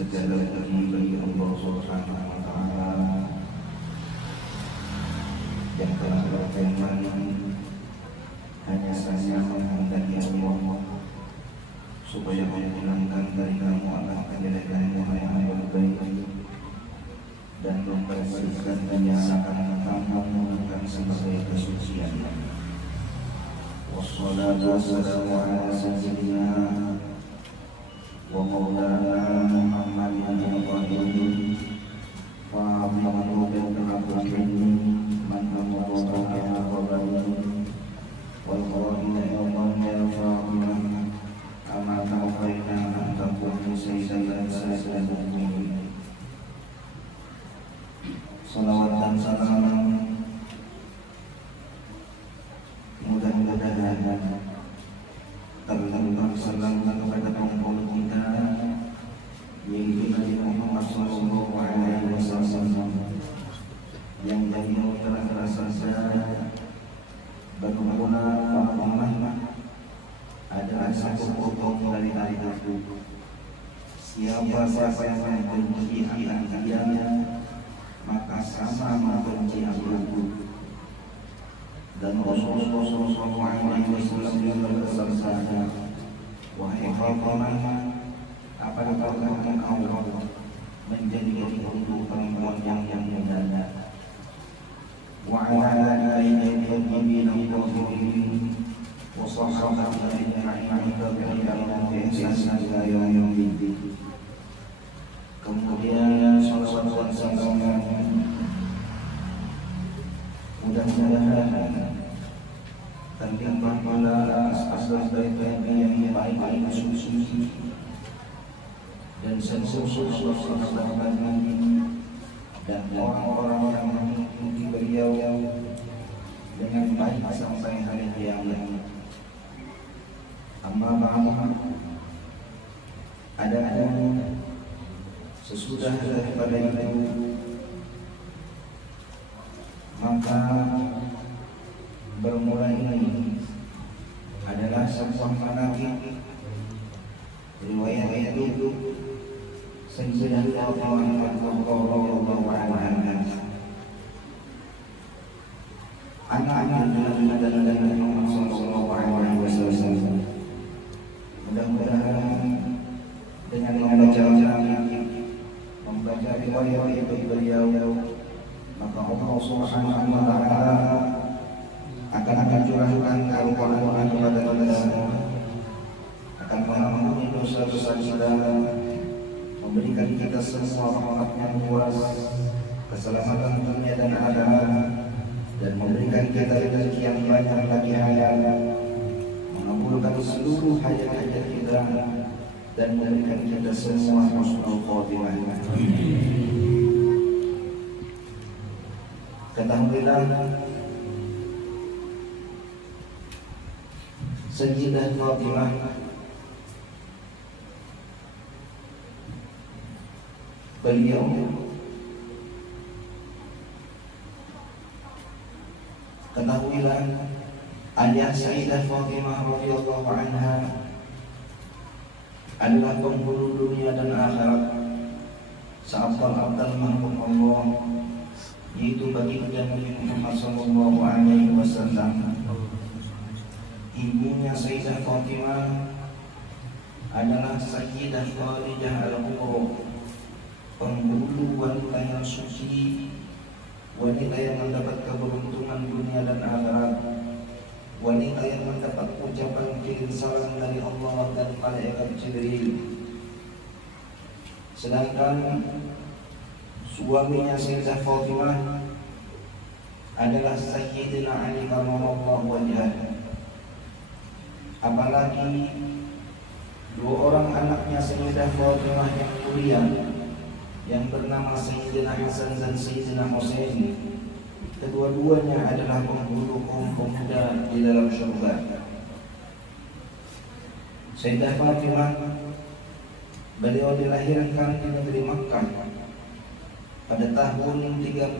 segala puji bagi Allah Subhanahu wa Ta'ala yang telah berfirman, hanya saja menghendaki Allah supaya menghilangkan dari kamu akan kejelekanmu yang berbaik dan membersihkan menyatakan kamu dengan sebagai kesucian. Wassalatu wassalamu ala sayyidina wa maulana Muhammadin wa alihi wa man tabi'ahum man amara ila qabri wal qawmi yawman yarfa'una kama tawfaina an takunu sayyidan sayyidin. Salawat dan salam mudah-mudahan tersalam kepada pengikut kita, yaitu Nabi Muhammad sallallahu alaihi wasallam, yang beliau telah bersabda, bagaimana Muhammad adalah satu potong dari tubuh. Siapa yang membenci akan dia, maka sama membenci aku. Dan Rasulullah SAW yang bersabda, wahai Fatimah, apakah engkau menjadi untuk perempuan yang muda? Wa ala alihi wa sahbihi wa sahbihi ajma'in. Kemudian salawat dan salam mudah-mudahan terlimpah pada asas baik-baik yang baik suci dan sensus sahabat Nabi dan orang-orang yang mengikuti beliau dengan baik sampai hari kiamat. Amma ba'du, ada sesudah daripada itu maka bermulai adalah sebuah manaqib riwayat itu Sayyidah Fatimah radhiyallahu anha, anak-anak Nabi Muhammad sallallahu alaihi wasallam. Mudah-mudahan dengan membaca riwayat itu beliau, maka Allah Subhanahu wa Ta'ala akan curahkan Al-Quran kepada kita semua, akan mengampuni dosa-dosa kita, memberikan kita semua rahmat yang luas, keselamatan dunia dan akhirat, dan memberikan kita rezeki yang banyak lagi hayat, mengabulkan seluruh hajat-hajat kita, dan memberikan kita semua husnul khotimah. Ketahuilah, Sayyidah Fatimah beliau ketahuilah ayah Sayyidah Fatimah radhiyallahu anha adalah penghulu dunia dan akhirat, seabdal-abdal makhluk Allah, yaitu baginda Nabi Muhammad sallallahu alaihi wasallam. Ibunya Sayyidah Fatimah adalah Sayyidah Khadijah al-Kubra, penghulu wanita yang suci, wanita yang mendapat keberuntungan dunia dan akhirat, wanita yang mendapat ucapan kirim salam dari Allah dan malaikat Jibril. Sedangkan suaminya Sayyidah Fatimah adalah Sayyidina Ali karramallahu wajhah. Apalagi dua orang anaknya Sayyidah Fatimah yang mulia, yang bernama Sayyidina Hasan dan Sayyidina Husain, kedua-duanya adalah penghulu kaum pemuda di dalam surga. Sayyidah Fatimah, beliau dilahirkan di negeri Makkah pada tahun 35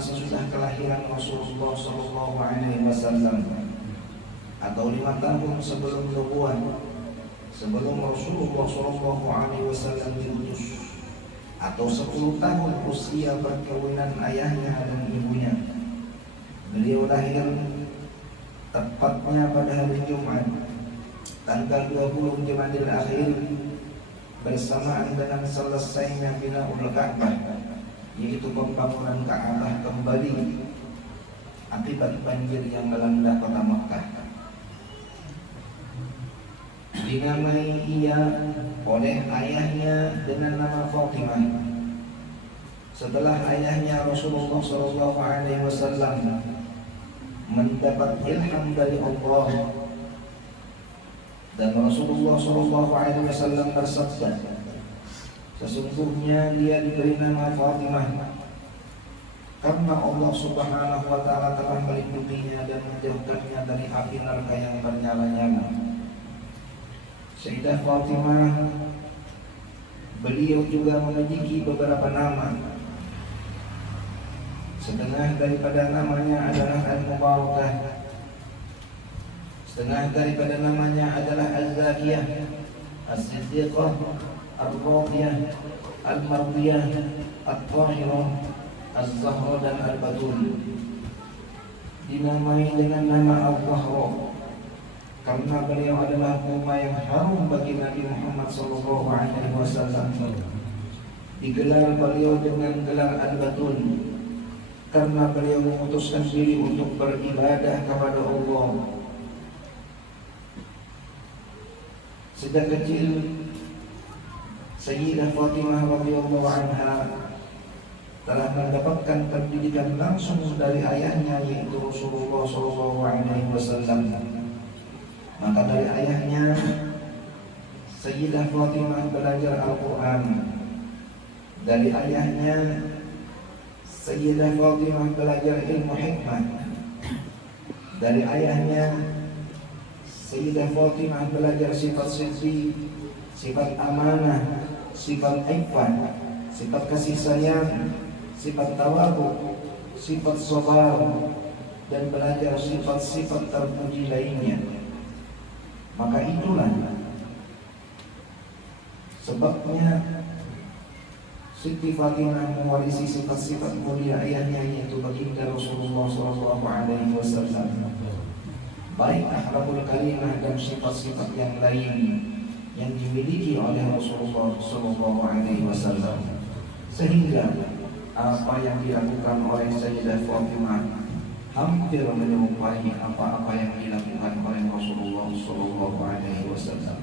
sesudah kelahiran Rasulullah SAW, atau 5 tahun sebelum nubuah, sebelum Rasulullah SAW diutus, atau 10 tahun usia perkawinan ayahnya dan ibunya. Beliau lahir tepatnya pada hari Jumat, tanggal 20 Jumadil Akhir, bersamaan dengan selesainya Binaul Ka'bah, yaitu pembangunan Ka'bah kembali akibat banjir yang melanda kota Makkah. Dinamai ia oleh ayahnya dengan nama Fatimah. Setelah ayahnya Rasulullah SAW mendapat ilham dari Allah, dan Rasulullah SAW bersabda, sesungguhnya dia diberi nama Fatimah karena Allah Subhanahu wa Ta'ala telah melindunginya dan menjauhkannya dari api neraka yang bernyala-nyala. Sayyidah Fatimah, beliau juga memiliki beberapa nama. Setengah daripada namanya adalah Al-Mubarakah, setengah daripada namanya adalah Al-Zakiyah, As-Siddiqah, Al-Radiyah, Al-Mardiyah, Al-Tahirah, Az-Zahra dan Al-Batul. Dinamai dengan nama Al-Zahra karena beliau adalah bunga yang harum bagi Nabi Muhammad SAW. Digelar beliau dengan gelar Al-Batul karena beliau memutuskan diri untuk beribadah kepada Allah. Sejak kecil, Sayyidah Fatimah radhiyallahu anha telah mendapatkan pendidikan langsung dari ayahnya, yaitu Rasulullah SAW. Maka dari ayahnya, Sayyidah Fatimah belajar Al-Quran. Dari ayahnya, Sayyidah Fatimah belajar ilmu hikmah. Dari ayahnya, Sayyidah Fatimah belajar sifat sidqi, sifat amanah, sifat iffah, sifat kasih sayang, sifat tawadhu, sifat sabar, dan belajar sifat-sifat terpuji lainnya. Maka itulah sebabnya Siti Fatimah mewarisi sifat-sifat mulia ayahnya, yaitu baginda Rasulullah SAW, baik akhlakul karimah dan sifat-sifat yang lain yang dimiliki oleh Rasulullah SAW, sehingga apa yang dilakukan oleh Sayyidah Fatimah hampir menyerupai apa-apa yang dilakukan oleh Rasulullah SAW.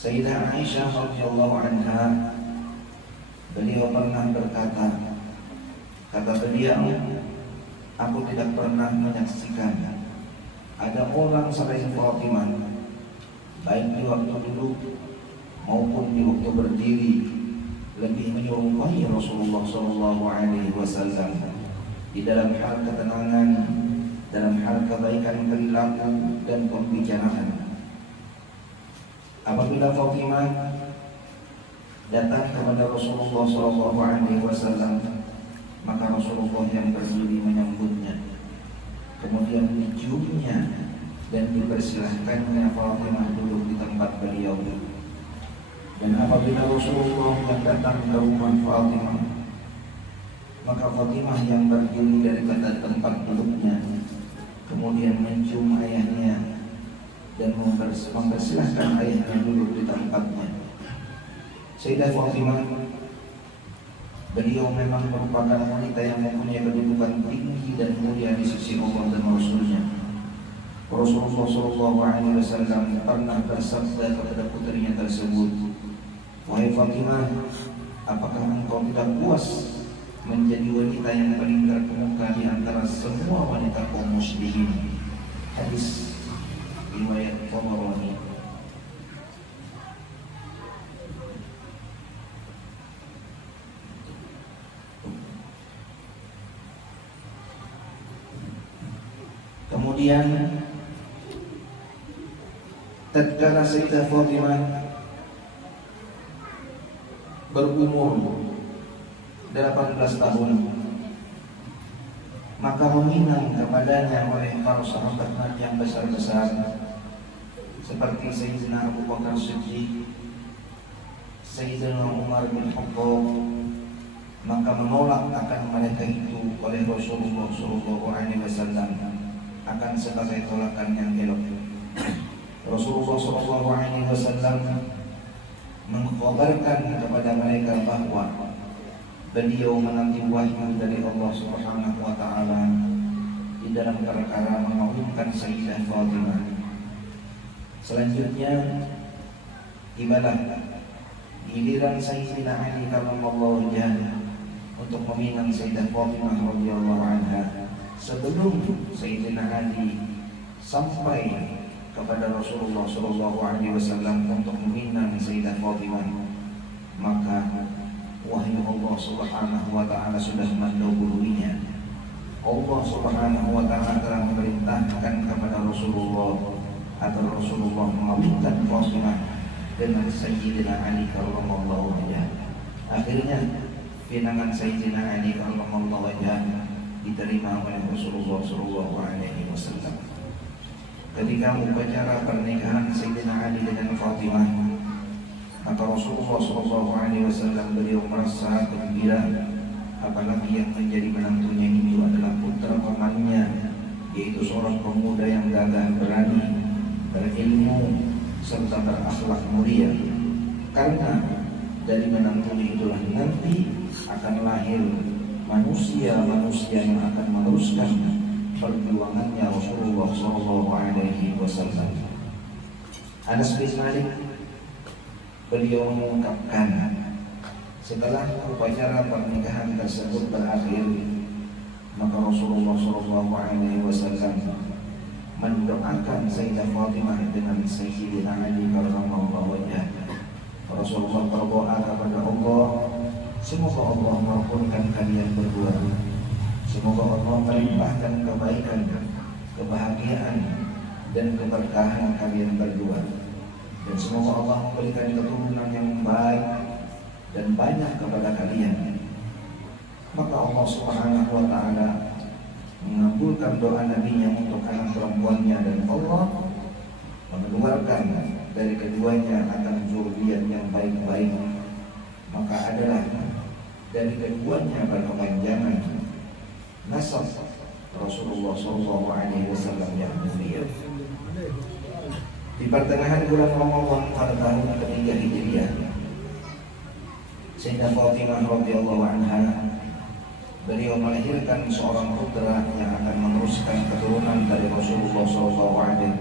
Sayyidah Aisyah radhiyallahu anha, beliau pernah berkata, kata beliau, aku tidak pernah menyaksikan ada orang selain Fatimah, baik di waktu duduk maupun di waktu berdiri, lebih menyerupai Rasulullah SAW di dalam hal ketenangan, dalam hal kebaikan perilaku dan pembicaraan. Apabila Fatimah datang kepada Rasulullah SAW, maka Rasulullah yang berdiri menyambutnya, kemudian diciumnya dan dipersilahkannya Fatimah duduk di tempat beliau. Dan apabila Rasulullah yang datang ke rumah Fatimah, maka Fatimah yang berdiri dari tempat duduknya, kemudian mencium ayahnya dan mempersilahkan ayahnya duduk di tempatnya. Sayyidah Fatimah, beliau memang merupakan wanita yang mempunyai kedudukan tinggi dan mulia di sisi Allah dan Rasulnya. Rasulullah SAW pernah bersabda kepada putrinya tersebut, wahai Fatimah, apakah engkau tidak puas menjadi wanita yang paling terkemuka di antara semua wanita kaum muslimin? Hadis riwayat Tabarani. Kemudian tatkala Sayyidah Fatimah berumur 18 tahun, maka meminang kepadanya oleh para sahabat Nabi yang besar-besar seperti Sayyidina Abu Bakar Siddiq, Sayyidina Umar bin Khattab, maka menolak akan mereka itu oleh Rasulullah SAW akan sebagai tolakan yang elok. Rasulullah SAW mengkhabarkan kepada mereka bahwa beliau menanti wahyu dari Allah Subhanahu wa taala di dalam perkara mengawinkan Sayyidah Fatimah. Selanjutnya tibalah giliran Sayyidina Ali karramallahu wajhahu untuk meminang Sayyidah Fatimah radhiyallahu anha. Sebelum Sayyidina Ali sampai kepada Rasulullah SAW untuk meminang Sayyidah Fatimah, maka wahyu Allah Subhanahu wa taala sudah mendahulunya. Allah Subhanahu wa taala telah memerintahkan kepada Rasulullah agar Rasulullah mengawinkan Fatimah dengan Sayyidina Ali karramallahu wajhahu. Akhirnya pinangan Sayyidina Ali karramallahu wajhahu diterima oleh Rasulullah SAW. Ketika upacara pernikahan Sayyidina Ali dengan Fatimah, maka Rasulullah SAW beliau merasa gembira, apalagi yang menjadi menantunya itu adalah putra pamannya, yaitu seorang pemuda yang gagah berani, berilmu serta berakhlak mulia. Karena dari menantunya itulah nanti akan lahir manusia-manusia yang akan meneruskan perjuangannya Rasulullah SAW. Anas bin Malik beliau mengungkapkan, setelah upacara pernikahan tersebut berakhir, maka Rasulullah SAW mendoakan Sayyidah Fatimah dengan Sayyidina Ali karramallahu wajhahu. Rasulullah berdoa kepada Allah, semoga Allah mengampunkan kalian berdua, semoga Allah melimpahkan kebaikan, kebahagiaan dan keberkahan kalian berdua, dan semoga Allah memberikan keturunan yang baik dan banyak kepada kalian. Maka Allah Subhanahu wa taala mengabulkan doa nabinya untuk anak perempuannya, dan Allah mengeluarkan dari keduanya akan zuriat yang baik-baik. Maka adalah dari keduanya berkepanjangan nasab Rasulullah SAW yang mulia. Di pertengahan bulan Ramadan pada tahun ketiga Hijriah, Sayyidah Fatimah radhiyallahu anha beliau melahirkan seorang putra yang akan meneruskan keturunan dari Rasulullah SAW.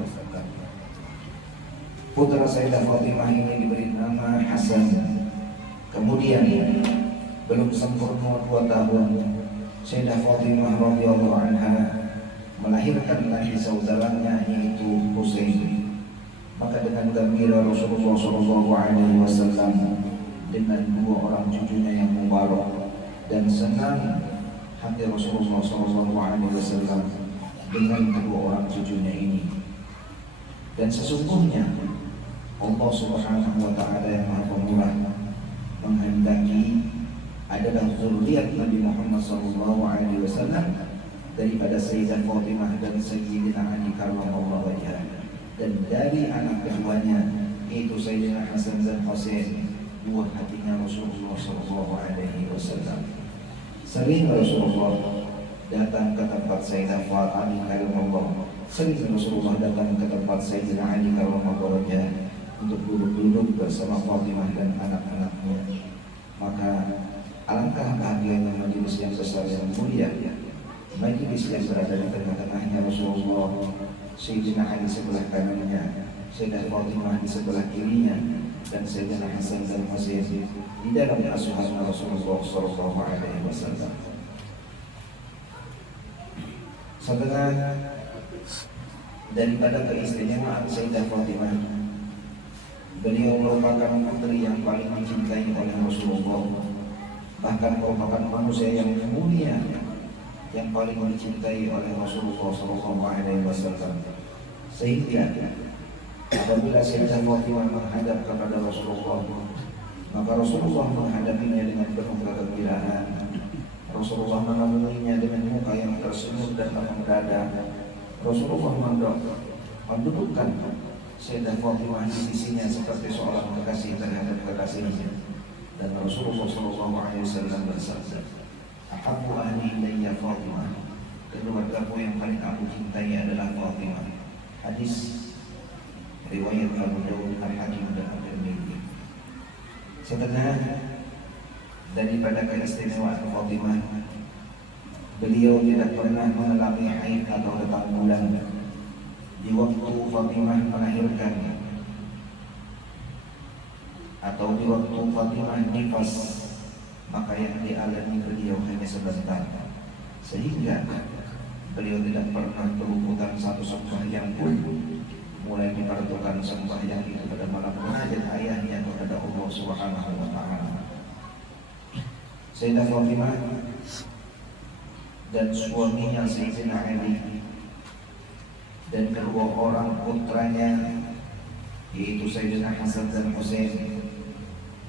Putra Sayyidah Fatimah ini diberi nama Hasan. Kemudian belum sempurna 2 tahun, Sayyidah Fatimah radhiyallahu anha melahirkan lagi saudaranya yaitu Husain. Maka dengan gembira Rasulullah SAW dengan 2 orang cucunya yang mubarak, dan senang hati Rasulullah SAW dengan 2 orang cucunya ini. Dan sesungguhnya Allah Subhanahu wa taala yang Maha Pemurah menghendaki adalah zuriat Nabi Muhammad SAW daripada Sayyidah Fatimah dan Sayyidina Ali karramallahu wajhahu, dan dari anak keduanya yaitu Sayyidina Hasan dan Husain, buah hatinya Rasulullah SAW. Sering Rasulullah datang ke tempat Sayyidah Fatimah karramallahu, sering Rasulullah datang ke tempat Sayyidina Ali karramallahu wajhahu untuk duduk-duduk bersama Fatimah dan anak-anaknya. Maka alangkah bahagianya majelis yang besar yang mulia, majelis yang berada di tengah-tengahnya Rasulullah, Sayyidina Ali sebelah kanannya, Sayyidah Fatimah di sebelah kirinya, dan Sayyidina Hasan dan Husain di dalam asuhan Rasulullah SAW. Setengah daripada keistimewaan Sayyidah Fatimah, beliau merupakan putri yang paling dicintai oleh Rasulullah, bahkan merupakan manusia yang mulia yang paling dicintai oleh Rasulullah SAW. Sehingga apabila Sayyidah Fatimah menghadap kepada Rasulullah, Maka Rasulullah menghadapinya dengan penuh kegembiraan. Rasulullah menemuinya dengan muka yang tersenyum dan lapang dada. Rasulullah mendudukkan Sayyidah Fatimah di sisinya seperti seorang kekasih terhadap kekasihnya. Dan Rasulullah SAW bersabda, "Ahabbu ahli ilayya Fatimah." Keluargaku yang paling aku cintai adalah Fatimah. Hadis riwayat Abu Dawud, Al-Hakim dan At-Tirmidzi. Setelah daripada keistimewaan Fatimah, beliau tidak pernah mengalami haid atau datang bulan. Di waktu Fatimah melahirkan atau di waktu Fatimah nifas, maka yang dialami beliau hanya sebentar, sehingga beliau tidak pernah berhubungan satu sembahyang pun, mulai diperuntukkan sembahyang itu pada malam munajat ayahnya kepada Allah Subhanahu wa Ta'ala. Sayyidah Fatimah dan suaminya Sayyidina Ali dan kedua orang putranya yaitu Sayyidina Hasan dan Husain,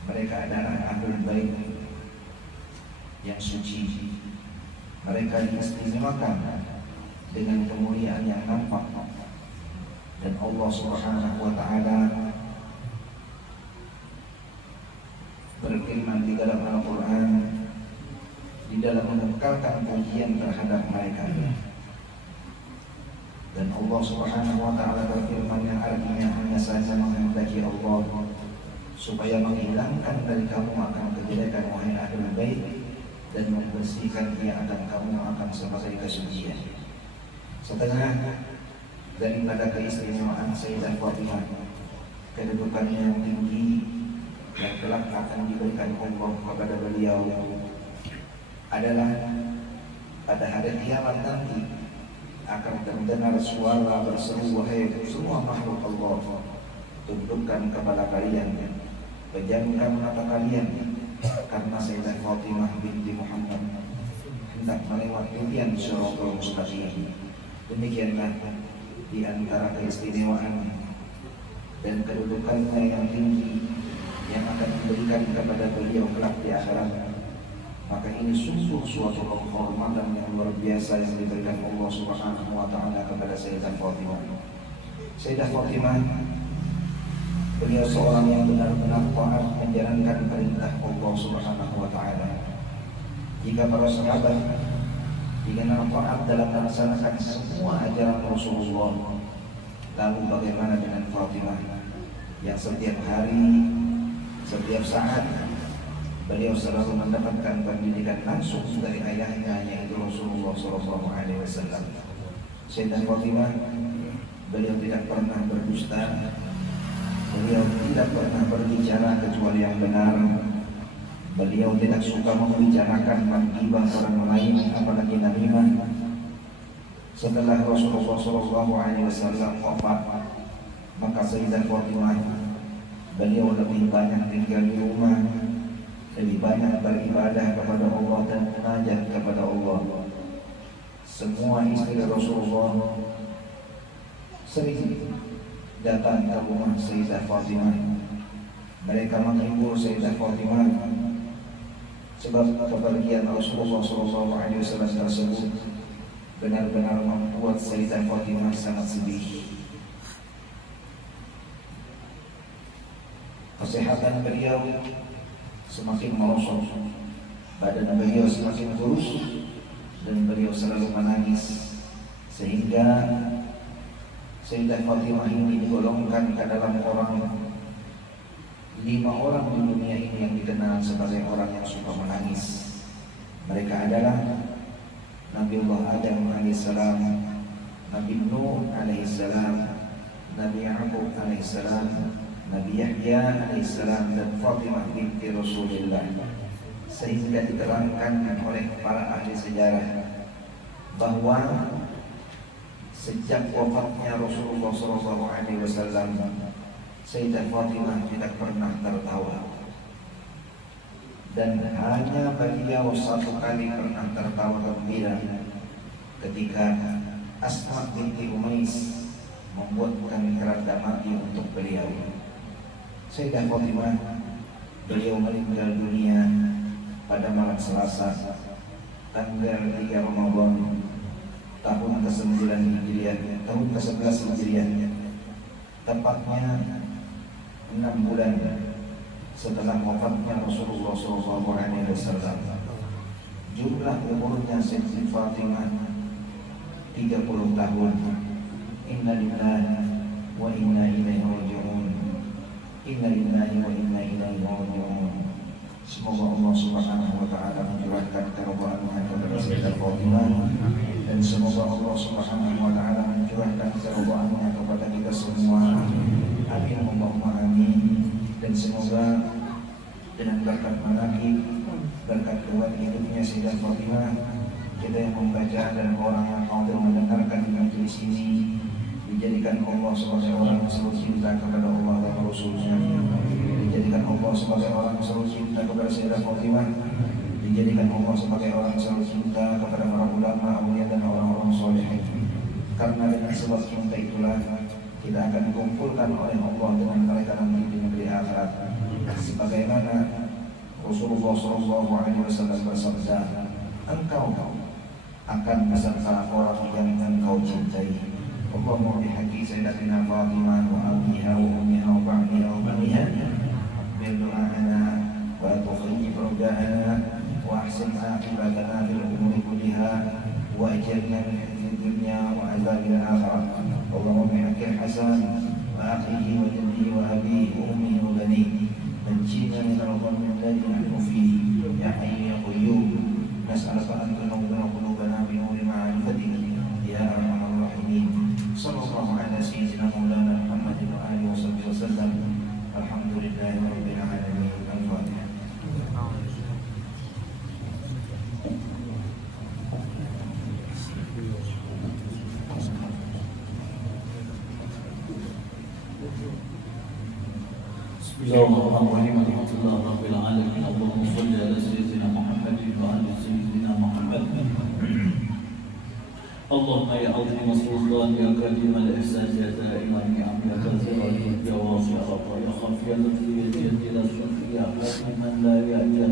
mereka adalah ahlul bait yang suci. Mereka diistimewakan dengan kemuliaan yang nampak, dan Allah Subhanahu wa Ta'ala berfirman di dalam Al-Quran, di dalam mengekalkan pujian terhadap mereka. Dan Allah Subhanahu wa Ta'ala berfirman yang artinya hanya saja menghendaki Allah supaya menghilangkan dari kamu akan kejelekan wahai ahlul bait, dan membersihkan ia akan kamu akan sebagai kesucian. Setelah daripada keistimewaan Sayyidah Fatimah, kedudukannya yang tinggi yang kelak akan diberikan Allah kepada beliau adalah pada hari kiamat nanti akan terdengar suara berseru, "Wahai semua makhluk Allah, tundukkan kepala kalian, pejamkan mata kalian, karena Sayyidah Fatimah binti Muhammad hendak melewati tiang Shiratal Mustaqim." Demikianlah di antara keistimewaan dan kedudukannya yang tinggi yang akan diberikan kepada beliau kelak di akhirat. Maka ini sungguh suatu kehormatan yang luar biasa yang diberikan Allah Subhanahu wa Ta'ala kepada Sayyidah Fatimah. Sayyidah Fatimah, beliau seorang yang benar-benar taat menjalankan perintah Allah Subhanahu wa Ta'ala. Jika para sahabat dikenal taat dalam melaksanakan semua ajaran Rasulullah, lalu bagaimana dengan Fatimah yang setiap hari, setiap saat beliau selalu mendapatkan pendidikan langsung dari ayahnya yaitu Rasulullah SAW. Sayyidah Fatimah, beliau tidak pernah berdusta, beliau tidak pernah berbicara kecuali yang benar, beliau tidak suka membicarakan menggibah orang lain apalagi namimah. Setelah Rasulullah SAW wafat, maka Sayyidah Fatimah beliau lebih banyak tinggal di rumah, lebih banyak beribadah kepada Allah dan munajat kepada Allah. Semua istri Rasulullah sering datang ke rumah Sayyidah Fatimah. Mereka menghibur Sayyidah Fatimah sebab kepergian Rasulullah SAW tersebut benar-benar membuat Sayyidah Fatimah sangat sedih. Kesehatan beliau semakin merosot, badan beliau semakin kurus, dan beliau selalu menangis, sehingga Sayyidah Fatimah ini digolongkan ke dalam 5 orang di dunia ini yang dikenal sebagai orang yang suka menangis. Mereka adalah Nabiullah Adam alaihissalam, Nabi Nuh alaihissalam, Nabi Ya'qub alaihissalam, Nabi Yahya alaihissalam, dan Fatimah binti Rasulullah. Sehingga diterangkan oleh para ahli sejarah bahwa sejak wafatnya Rasulullah SAW, Sayyidah Fatimah tidak pernah tertawa, dan hanya beliau satu kali pernah tertawa gembira ketika Asma binti Umais membuatkan keranda mati untuk beliau. Sayyidah Fatimah Beliau meninggal dunia pada malam Selasa tanggal 3 Ramadan tahun ke-9 Hijriah, tahun ke-11 Hijriah, tepatnya 6 bulan setelah wafatnya Rasulullah SAW. Jumlah umurnya Siti Fatimah 30 tahun. Inna lillahi wa inna ilaihi raji'un. Inna lillahi wa inna ilaihi raji'un. Semoga Allah Subhanahu wa taala mencurahkan keridhaannya kepada Siti Fatimah, dan semoga Allah Subhanahu wa taala mencurahkan keridhaannya kepada kita semua. Amin Allahumma amin. Dan semoga dengan berkat manaqib, berkat kuat hidupnya Siti Fatimah, kita yang membaca dan orang yang mau mendengarkan di majelis ini dijadikan Allah sebagai orang yang selalu cinta kepada Allah dan Rasulnya, dijadikan Allah sebagai orang yang selalu cinta kepada Sayyidah Fatimah, dijadikan Allah sebagai orang yang selalu cinta kepada para ulama, awliya dan orang-orang soleh. Karena dengan sebab cinta itulah kita akan dikumpulkan oleh Allah dengan mereka nanti di negeri akhirat. Sebagaimana Rasulullah SAW bersabda, engkau akan beserta orang yang engkau cintai. Allahumma bihaqqi sayyidatina Fatimah wa abiha wa ummiha wa ba'diha wa baniha bildu'ana wa tukhrijib ruja'ana wa ahsin aqibatana fil umuri kulliha wa ajirna min khizyi dunya wa azabil akhirah. Allahumma bihaqqi Hasan wa akhihi wa jaddihi wa abihi wa ummihi wa banihi najjina min al-dhammi alladhi nahnu fihi ya hayyu ya qayyum. Nas'aluka an tunawwira qulubana bi nuri ma'rifatik ya arhamar rahimin. Sallallahu ala sayyidina Maulana Muhammadin wa alihi wa sahbihi wa sallam. Alhamdulillahi rabbil alamin. Al-Fatihah. Bismillahirrahmanirrahim. Alhamdulillah rabbil alamin. Allahumma shalli ala sayyidina Muhammadin wa ala sayyidina Muhammad. Allahumma ya azim sultan ya karim al-ihsan ya da'iman ya amya kathira ya wasi'a ya khafiya lutfi ya jadila syufi ya akhlaqi man la ya'jal.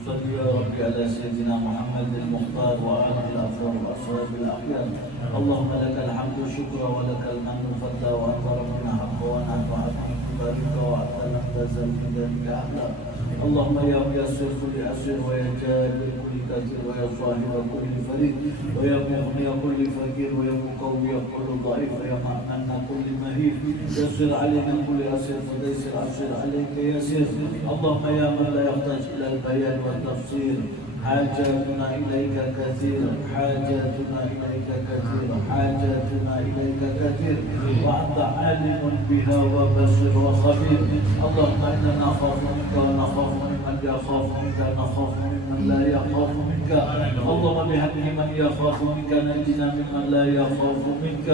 Salli ya Rabbi ala sayyidina Muhammad al-Mukhtar wa ala al-afrar wa ashab al-akhyar. Allahumma lakal hamdu syukra wa lakal mannu fadla wa anta rabbuna haqqa wa nahnu haqqi barika wa anta lam tazal min dhalika ahla. Allahumma ya muyassir kulli asir wa ya jabir kulli kathir wa ya sahiba kulli farid wa ya mughniya kulli fakir wa ya muqawwiya kulli dhaif wa ya ma'manna kulli mahif. Yassir alayna kulli asir wa taysir asir alayka yasir. Allahumma ya man la yahtaj ila al-bayan wa tafsir, حاجاتنا إليك كثير، حاجاتنا إليك كثير، حاجاتنا إليك كثير، وأنت عالم بها وبصير وخبير. اللهم إنا نخاف منك ونخاف ممن يخاف منك ونخاف ممن لا يخاف منك. اللهم بحق من يخاف منك نجنا ممن لا يخاف منك.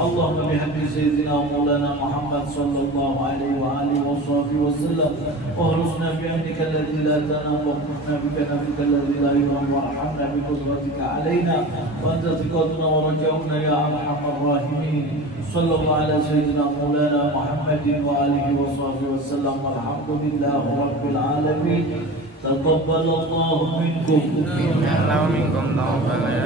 اللهم بحق سيدنا مولانا محمد صلى الله عليه وآله وصحبه وسلم واهرسنا بعينك الذي لا تنام وقفنا بكنفك الذي لا ينام وارحمنا بقدرتك علينا وانت ثقتنا ورجاؤنا يا ارحم الراحمين. صلى الله على سيدنا مولانا محمد واله وصحبه وسلم والحمد لله رب العالمين. تقبل الله منكم ومنكم تقبل